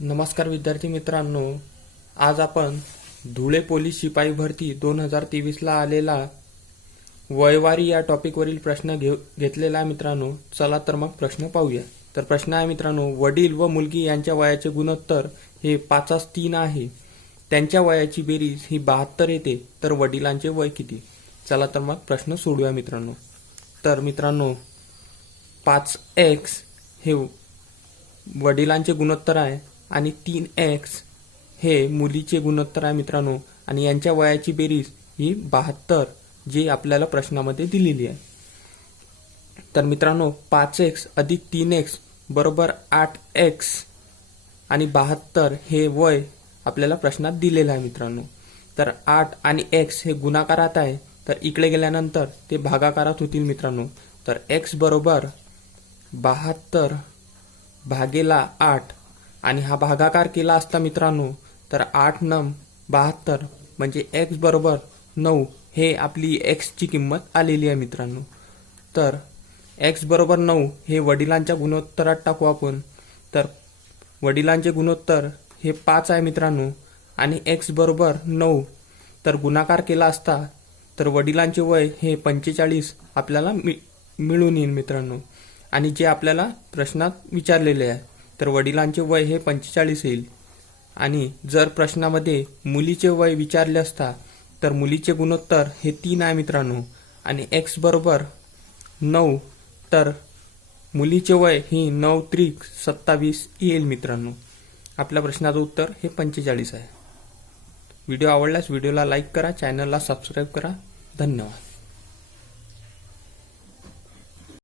नमस्कार विद्यार्थी मित्रांनो, आज आपण धुळे पोलीस शिपाई भरती 2023 ला आलेला वयवारी या टॉपिकवरील प्रश्न घेतलेला आहे मित्रांनो. चला तर मग प्रश्न पाहूया. तर प्रश्न आहे मित्रांनो, वडील व मुलगी यांच्या वयाचे गुणोत्तर हे 5:3 आहे. त्यांच्या वयाची बेरीज ही 72 येते, तर वडिलांचे वय किती? चला तर मग प्रश्न सोडूया मित्रांनो. तर मित्रांनो 5x हे वडिलांचे गुणोत्तर आहे आणि 3x हे मुलीचे गुणोत्तर आहे मित्रांनो, आणि यांच्या वयाची बेरीज ही 72 जी आपल्याला प्रश्नामध्ये दिलेली आहे. तर मित्रांनो 5x अधिक 3x बरोबर 8x आणि 72 हे वय आपल्याला प्रश्नात दिलेलं आहे मित्रांनो. तर 8 आणि x हे गुणाकारात आहे, तर इकडे गेल्यानंतर ते भागाकारात होतील मित्रांनो. तर x बरोबर 72 भागेला 8 आणि हा भागाकार केला असता मित्रांनो तर 8 9 72 म्हणजे x बरोबर 9 हे आपली x ची किंमत आलेली आहे मित्रांनो. तर x बरोबर 9 हे वडिलांच्या गुणोत्तरात टाकू आपण. तर वडिलांचे गुणोत्तर हे 5 आहे मित्रांनो आणि x बरोबर 9 तर गुणाकार केला असता तर वडिलांचे वय हे 45 आपल्याला मिळून येईल मित्रांनो. आणि जे आपल्याला प्रश्नात विचारलेले आहे तर वडिलांचे वय हे 45 येईल. आणि जर प्रश्नामध्ये मुलीचे वय विचारले असता तर मुलीचे गुणोत्तर हे 3 आहे मित्रांनो आणि x बरोबर 9 तर मुलीचे वय ही 9 त्रिक 27 येईल मित्रांनो. आपल्या प्रश्नाचं उत्तर हे 45 आहे. व्हिडिओ आवडल्यास व्हिडिओला लाईक करा, चॅनलला सबस्क्राईब करा. धन्यवाद.